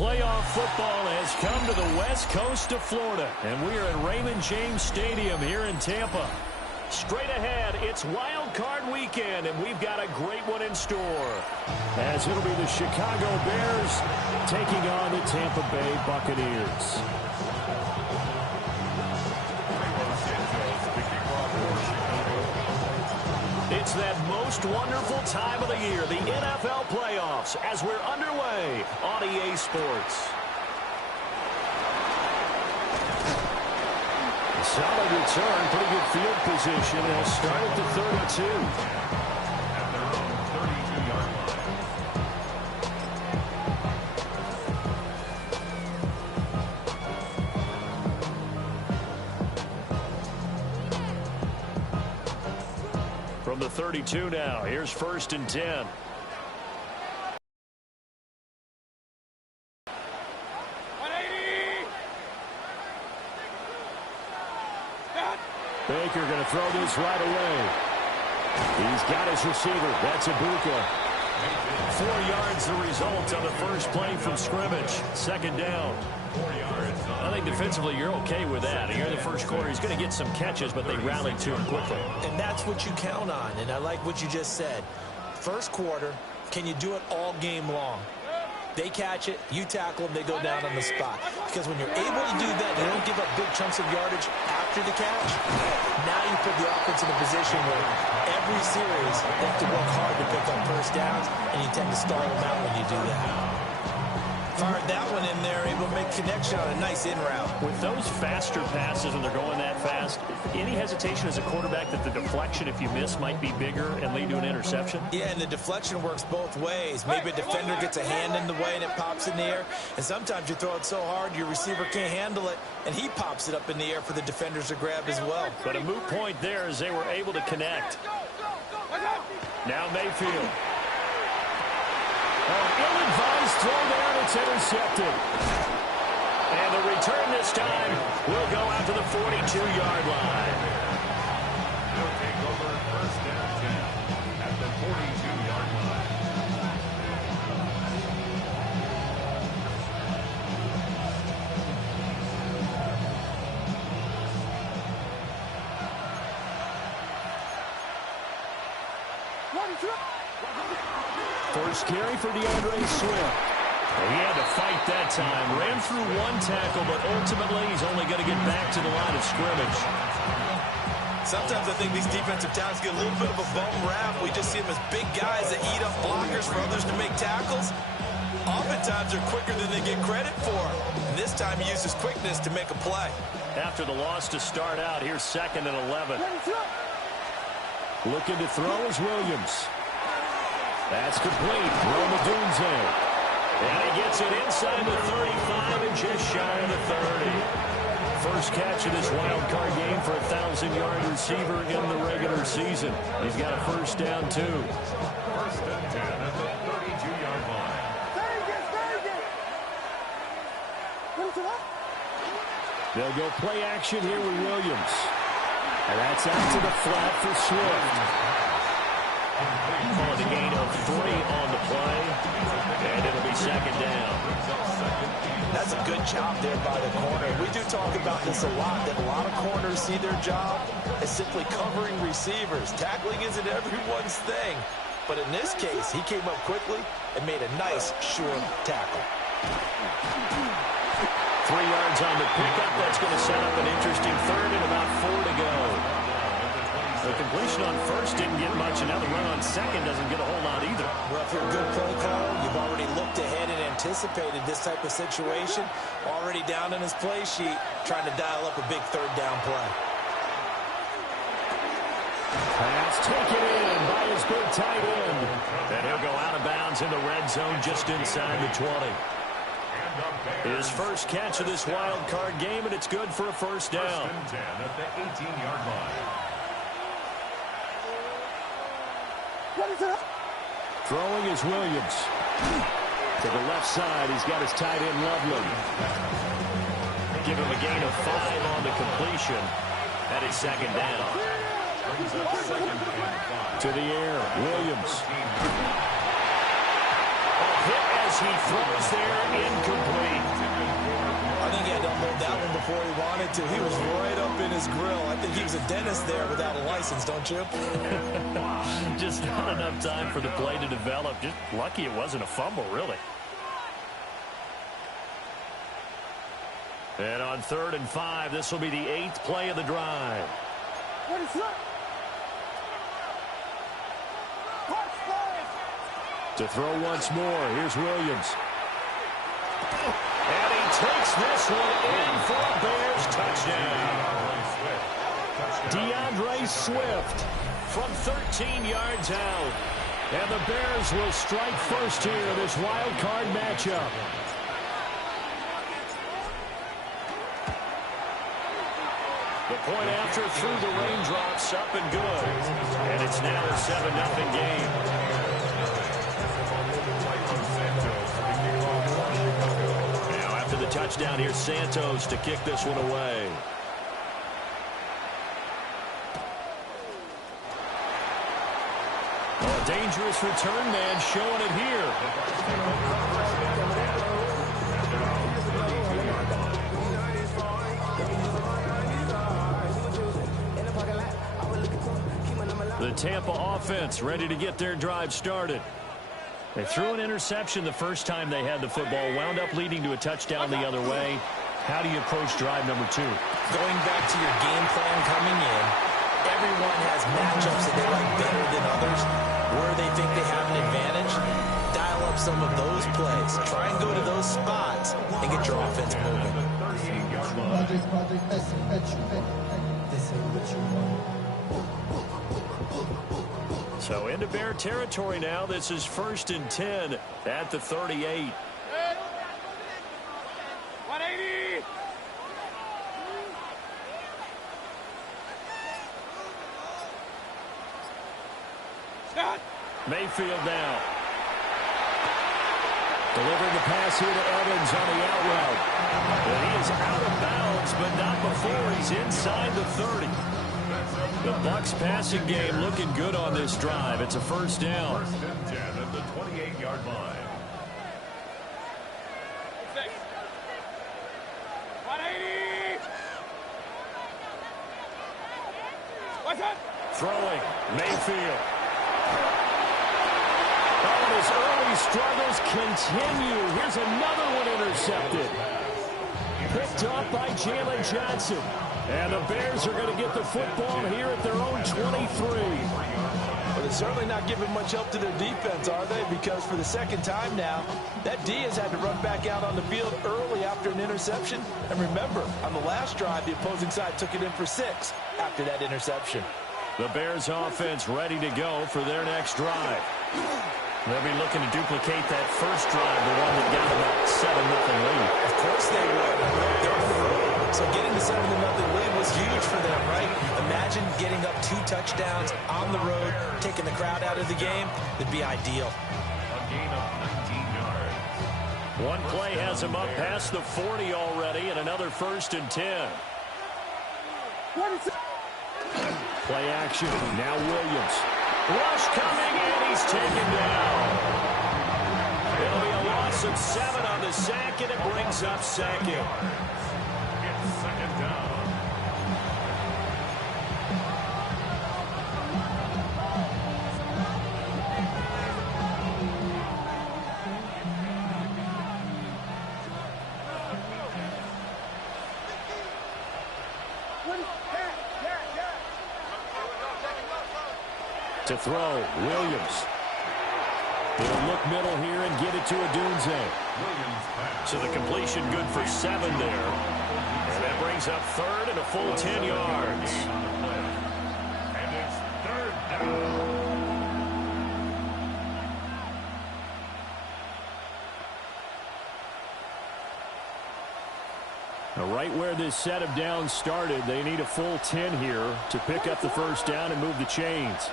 Playoff football has come to the west coast of Florida, and we are at Raymond James Stadium here in Tampa. Straight ahead, it's Wild Card Weekend, and we've got a great one in store. As it'll be the Chicago Bears taking on the Tampa Bay Buccaneers. It's that most wonderful time of the year, the NFL playoffs, as we're underway on EA Sports. A solid return, pretty good field position. They'll start at the 32. At their own 32-yard line. From the 32 now, here's 1st and 10. Baker going to throw this right away. He's got his receiver. That's Ibuka. 4 yards the result on the first play from scrimmage. 2nd down. 4 yards. I think defensively you're okay with that. Here in the first quarter, he's going to get some catches, but they rallied to him quickly. And that's what you count on, and I like what you just said. First quarter, can you do it all game long? They catch it, you tackle them, they go down on the spot. Because when you're able to do that, they don't give up big chunks of yardage after the catch. Now you put the offense in a position where every series they have to work hard to pick up first downs, and you tend to stall them out when you do that. Fired that one in there, able to make connection on a nice in route. With those faster passes when they're going that fast, any hesitation as a quarterback that the deflection, if you miss, might be bigger and lead to an interception? Yeah, and the deflection works both ways. Maybe a defender gets a hand in the way and it pops in the air, and sometimes you throw it so hard your receiver can't handle it, and he pops it up in the air for the defenders to grab as well. But a moot point there as they were able to connect. Now Mayfield. Ill-advised throw there, it's intercepted. And the return this time will go out to the 42-yard line. They'll take over 1st and 10 at the 42-yard line. First carry for DeAndre Swift. He had to fight that time. Ran through one tackle, but ultimately he's only going to get back to the line of scrimmage. Sometimes I think these defensive tackles get a little bit of a bum rap. We just see them as big guys that eat up blockers for others to make tackles. Oftentimes they're quicker than they get credit for. And this time he uses quickness to make a play. After the loss to start out, here's 2nd and 11. Looking to throw is Williams. That's complete. Roma Dunze. And he gets it inside the 35 and just shy of the 30. First catch of this wild card game for a 1,000-yard receiver in the regular season. He's got a first down, too. 1st and 10 at the 32-yard line. They'll go play action here with Williams. And that's out to the flat for Swift. Calling the gain of 3 on the play, and it'll be 2nd down. That's a good job there by the corner. We do talk about this a lot, that a lot of corners see their job as simply covering receivers. Tackling isn't everyone's thing, but in this case, he came up quickly and made a nice, sure tackle. 3 yards on the pickup. That's going to set up an interesting 3rd and about 4 to go. The completion on 1st didn't get much, and now the run on 2nd doesn't get a whole lot either. Well, if you're a good play caller, you've already looked ahead and anticipated this type of situation. Already down in his play sheet, trying to dial up a big 3rd down play. Pass taken in by his big tight end. And he'll go out of bounds in the red zone just inside the 20. His first catch of this wild card game, and it's good for a first down. 1st and 10 at the 18-yard line. Throwing is Williams. To the left side, he's got his tight end Loveland. Give him a gain of 5 on the completion. That is 2nd down. To the air, Williams. hit as he throws there, incomplete. I think he had to unload that one before he wanted to. He was right up in his grill. I think he was a dentist there without a license, don't you? Just not enough time for the play to develop. Just lucky it wasn't a fumble, really. And on 3rd and 5, this will be the 8th play of the drive. What is up? To throw once more, here's Williams. And he takes this one in for a Bears touchdown. DeAndre Swift from 13 yards out. And the Bears will strike first here in this wild card matchup. The point after through the raindrops, up and good. And it's now a 7-0 game. Now after the touchdown, here's Santos to kick this one away. Oh, a dangerous return man showing it here. The Tampa offense ready to get their drive started. They threw an interception the first time they had the football, wound up leading to a touchdown the other way. How do you approach drive number 2? Going back to your game plan coming in, everyone has matchups that they like better than others. Where they think they have an advantage, dial up some of those plays. Try and go to those spots and get your offense moving. So into Bear territory now. This is 1st and 10 at the 38. 180. Scott. Mayfield now. Delivering the pass here to Evans on the out route. And he is out of bounds, but not before he's inside the 30. The Bucs passing game looking good on this drive. It's a first down. 1st and 10 at the 28-yard line. 180. What's up? Throwing. Mayfield. Oh, and his early struggles continue. Here's another one intercepted. Picked off by Jalen Johnson. And the Bears are going to get the football here at their own 23. But they're certainly not giving much help to their defense, are they? Because for the second time now, that D has had to run back out on the field early after an interception. And remember, on the last drive, the opposing side took it in for 6 after that interception. The Bears offense ready to go for their next drive. They'll be looking to duplicate that first drive, the one that got them that 7-0 lead. Of course they would. They're on the road. So getting the 7-0 lead was huge for them, right? Imagine getting up 2 touchdowns on the road, taking the crowd out of the game. It'd be ideal. A gain of 19 yards. One play has him up past the 40 already, and another 1st and 10. Play action. Now Williams. Rush coming, and he's taken down. It'll be a loss of 7 on the sack, and it brings up 2nd. It's 2nd down. To throw, Williams. He'll look middle here and get it to Odunze. So the completion good for 7 there. And that brings up 3rd and a full 10 yards. And it's 3rd down. Right where this set of downs started, they need a full 10 here to pick up the first down and move the chains.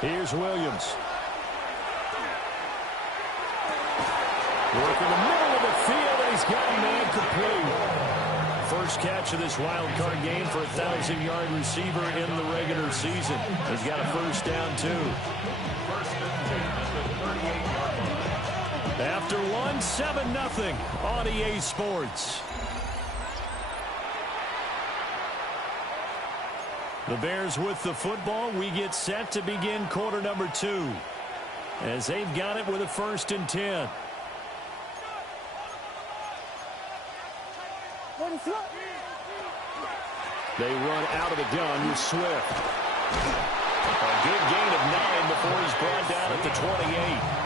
Here's Williams. Working the middle of the field, and he's got a man complete. First catch of this wild card game for a 1,000-yard receiver in the regular season. He's got a first down, too. 1st and 10 at the 38-yard line. After one, 7-0 on EA Sports. The Bears with the football. We get set to begin quarter number 2 as they've got it with a 1st and 10. They run out of the gun with Swift. A good gain of 9 before he's brought down at the 28.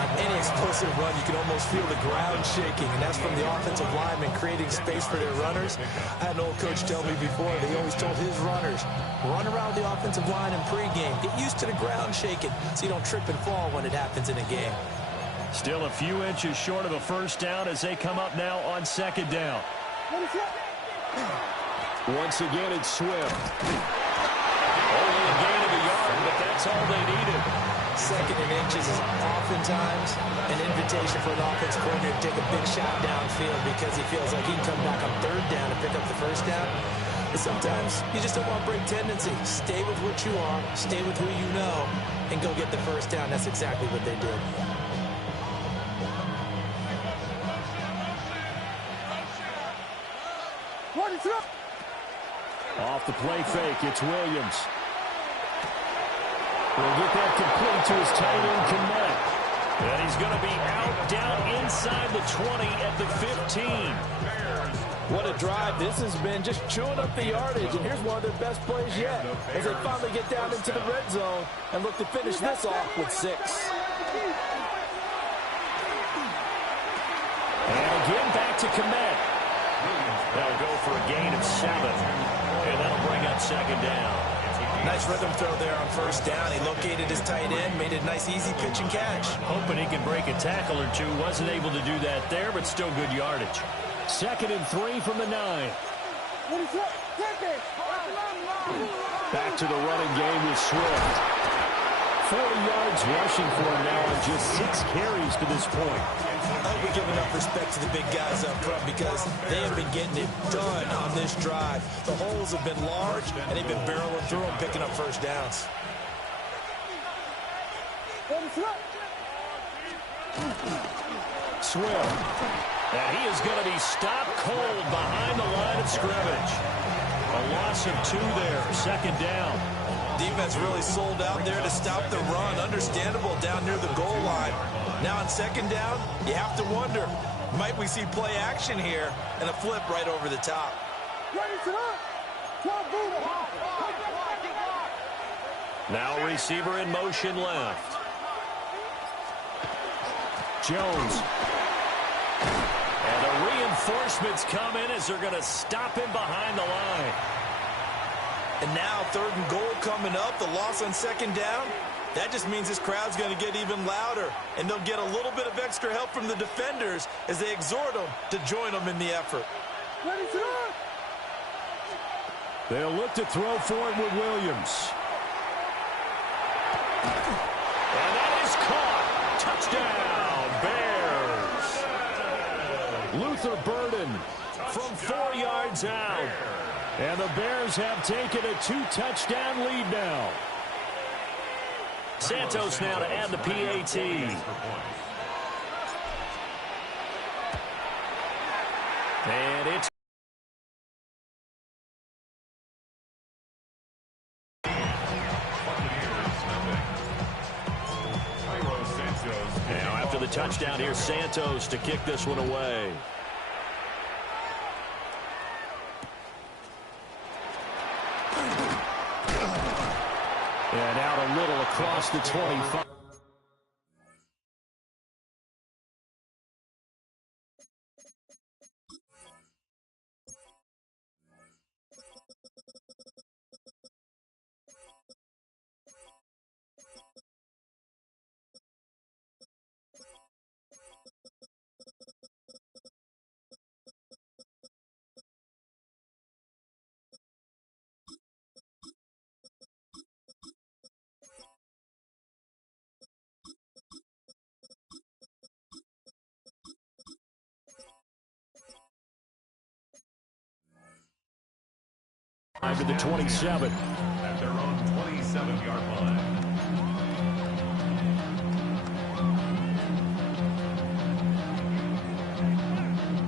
On any explosive run, you can almost feel the ground shaking, and that's from the offensive linemen creating space for their runners. I had an old coach tell me before, they always told his runners, run around the offensive line in pregame. Get used to the ground shaking so you don't trip and fall when it happens in a game. Still a few inches short of a 1st down as they come up now on 2nd down. Once again, it's Swift. Only a gain of a yard, but that's all they needed. 2nd and inches is oftentimes an invitation for an offensive coordinator to take a big shot downfield because he feels like he can come back on 3rd down and pick up the 1st down. But sometimes you just don't want to break tendency. Stay with what you are, stay with who you know, and go get the 1st down. That's exactly what they did. Off the play fake, it's Williams. He'll get that complete to his tight end, Kmet. And he's going to be out, down inside the 20 at the 15. What a drive. This has been just chewing up the yardage, and here's one of their best plays yet as they finally get down into the red zone and look to finish this off with 6. And again, back to Kmet. They'll go for a gain of 7, and that'll bring up 2nd down. Nice rhythm throw there on 1st down. He located his tight end, made a nice easy pitch and catch. Hoping he can break a tackle or two. Wasn't able to do that there, but still good yardage. 2nd and 3 from the 9. Back to the running game with Swift. 40 yards rushing for him now on just 6 carries to this point. I hope we give enough respect to the big guys up front because they have been getting it done on this drive. The holes have been large, and they've been barreling through them, picking up 1st downs. Swift. And he is going to be stopped cold behind the line of scrimmage. A loss of 2 there, 2nd down. Defense really sold out there to stop the run. Understandable down near the goal line. Now on 2nd down, you have to wonder, might we see play action here and a flip right over the top? Now receiver in motion left. Jones. And the reinforcements come in as they're going to stop him behind the line. And now 3rd and goal coming up, the loss on 2nd down. That just means this crowd's going to get even louder, and they'll get a little bit of extra help from the defenders as they exhort them to join them in the effort. They'll look to throw for it with Williams. And that is caught. Touchdown, Bears. Luther Burden from 4 yards out. And the Bears have taken a 2-touchdown lead now. Santos now to add the PAT. And it's now after the touchdown, here's Santos to kick this one away. And out a little across the 25. To the 27. At their own 27-yard line.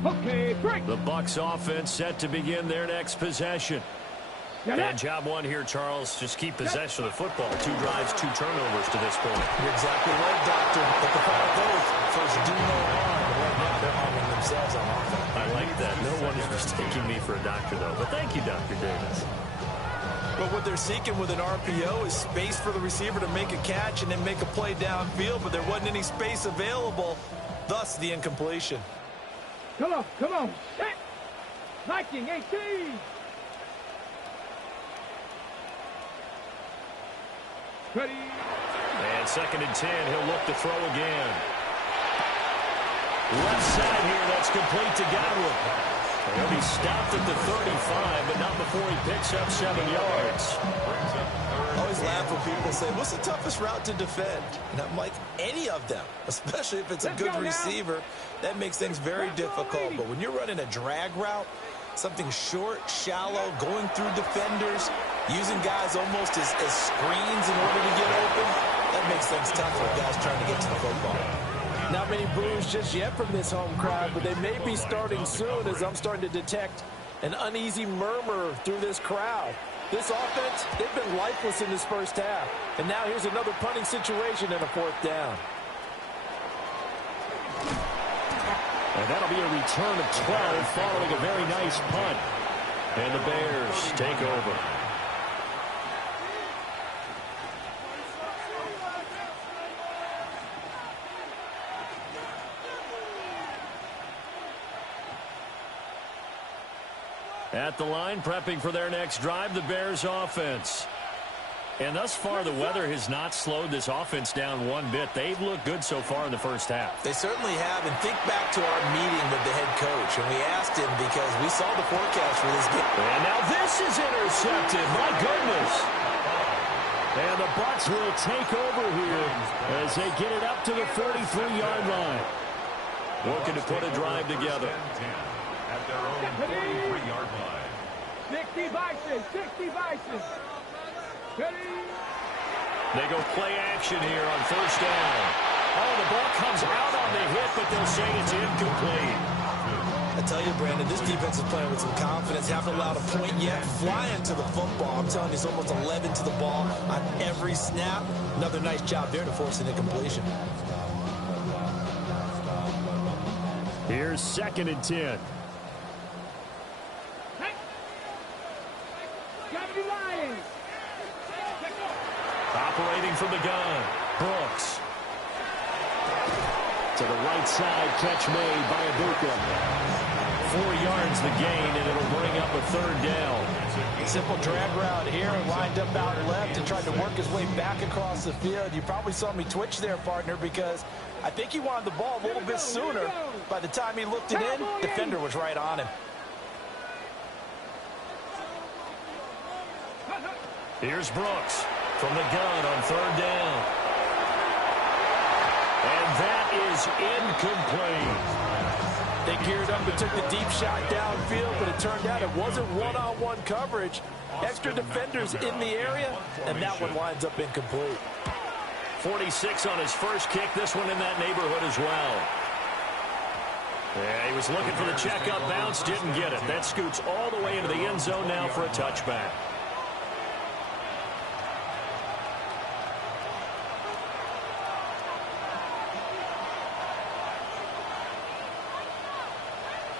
Okay, break. The Bucs offense set to begin their next possession. And job one here, Charles, just keep possession of the football. 2 drives, 2 turnovers to this point. You're exactly right, Doctor. But the final goal, first do no harm. And right now they're harming themselves on offense. I like that. No one is mistaking me for a doctor, though. But thank you, Dr. Davis. But what they're seeking with an RPO is space for the receiver to make a catch and then make a play downfield, but there wasn't any space available, thus the incompletion. Come on, come on. Set. Viking 18. Ready. And 2nd and 10, he'll look to throw again. Left side here, that's complete to Godwin. He'll be stopped at the 35, but not before he picks up 7 yards. I always laugh when people say, what's the toughest route to defend? And I'm like, any of them, especially if it's a good receiver. That makes things very difficult. But when you're running a drag route, something short, shallow, going through defenders, using guys almost as screens in order to get open, that makes things tough for guys trying to get to the football. Not many boos just yet from this home crowd, but they may be starting soon as I'm starting to detect an uneasy murmur through this crowd. This offense, they've been lifeless in this first half. And now here's another punting situation and a 4th down. And that'll be a return of 12 following a very nice punt. And the Bears take over. At the line, prepping for their next drive, the Bears offense. And thus far, the weather has not slowed this offense down one bit. They've looked good so far in the first half. They certainly have. And think back to our meeting with the head coach. And we asked him because we saw the forecast for this game. And now this is intercepted. My goodness. And the Bucs will take over here as they get it up to the 43-yard line. Looking to put a drive together. At their own 43-yard line. 60 Bison, 60 Bison. Ready. They go play action here on 1st down. Oh, the ball comes out on the hit, but they'll say it's incomplete. I tell you, Brandon, this defense is playing with some confidence. Haven't allowed a point yet. Flying to the football. I'm telling you, it's almost 11 to the ball on every snap. Another nice job there to force an incompletion. Here's 2nd and 10. Operating from the gun, Brooks. To the right side, catch made by Ibuka. 4 yards the gain, and it'll bring up a 3rd down. Simple drag route here, lined up out left and tried to work his way back across the field. You probably saw me twitch there, partner, because I think he wanted the ball a little bit sooner. By the time he looked it in, defender was right on him. Here's Brooks from the gun on 3rd down. And that is incomplete. They geared up and took the deep shot downfield, but it turned out it wasn't one-on-one coverage. Extra defenders in the area, and that one winds up incomplete. 46 on his first kick. This one in that neighborhood as well. Yeah, he was looking for the checkup bounce, didn't get it. That scoots all the way into the end zone now for a touchback.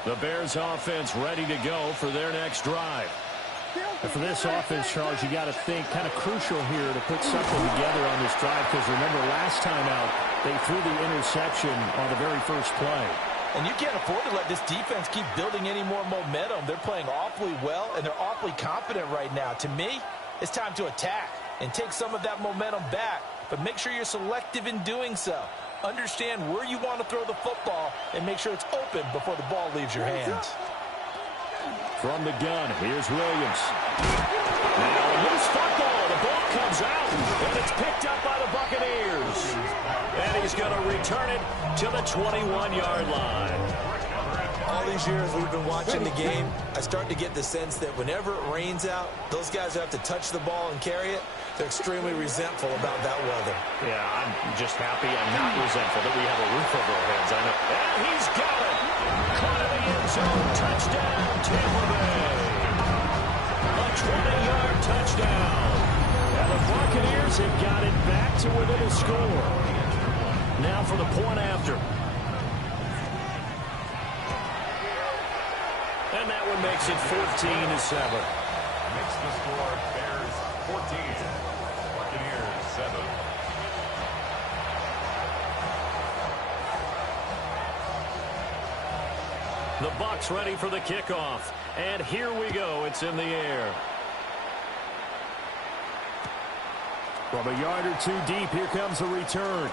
The Bears offense ready to go for their next drive. And for this offense, Charles, you got to think kind of crucial here to put something together on this drive, because remember last time out, they threw the interception on the very first play. And you can't afford to let this defense keep building any more momentum. They're playing awfully well, and they're awfully confident right now. To me, it's time to attack and take some of that momentum back, but make sure you're selective in doing so. Understand where you want to throw the football and make sure it's open before the ball leaves your hands. From the gun, here's Williams. Now a loose football. The ball comes out, and it's picked up by the Buccaneers. And he's going to return it to the 21-yard line. All these years we've been watching the game, I start to get the sense that whenever it rains out, those guys who have to touch the ball and carry it, they're extremely resentful about that weather. Yeah, I'm just happy I'm not resentful that we have a roof over our heads. I know. And he's got it. Caught in the end zone. Touchdown, Tampa Bay. A 20-yard touchdown. And the Buccaneers have got it back to within a score. Now for the point after. And that one makes it 14-7. Makes the score Bears 14, Buccaneers 7. The Bucs ready for the kickoff. And here we go. It's in the air. From a yard or two deep, here comes a return.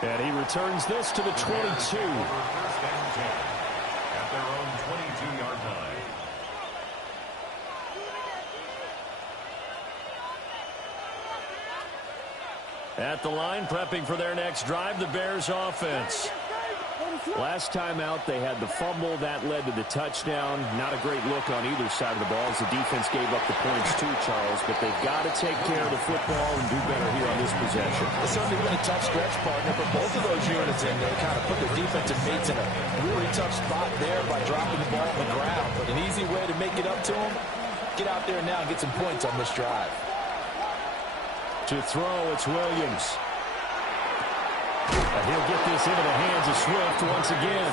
And he returns this to the 22. First and 10 at their own 22-yard line. At the line, prepping for their next drive, the Bears offense. Last time out, they had the fumble. That led to the touchdown. Not a great look on either side of the ball as the defense gave up the points too, Charles. But they've got to take care of the football and do better here on this possession. It's certainly been a tough stretch, partner, for both of those units, and they kind of put their defensive mates in a really tough spot there by dropping the ball on the ground. But an easy way to make it up to them, get out there now and get some points on this drive. To throw, it's Williams. And he'll get this into the hands of Swift once again.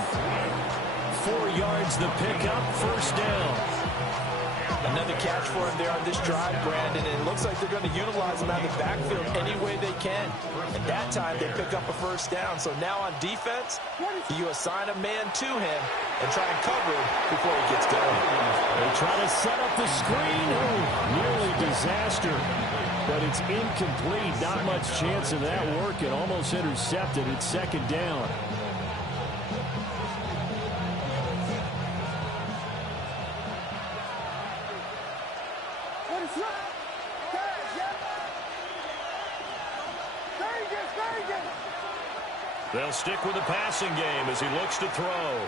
4 yards the pickup, first down. Another catch for him there on this drive, Brandon, and it looks like they're going to utilize him out of the backfield any way they can. And that time they pick up a first down. So now on defense, you assign a man to him and try and cover him before he gets going. They try to set up the screen. Oh, nearly disaster. But it's incomplete. Not much chance of that working. Almost intercepted. It's second down. They'll stick with the passing game as he looks to throw.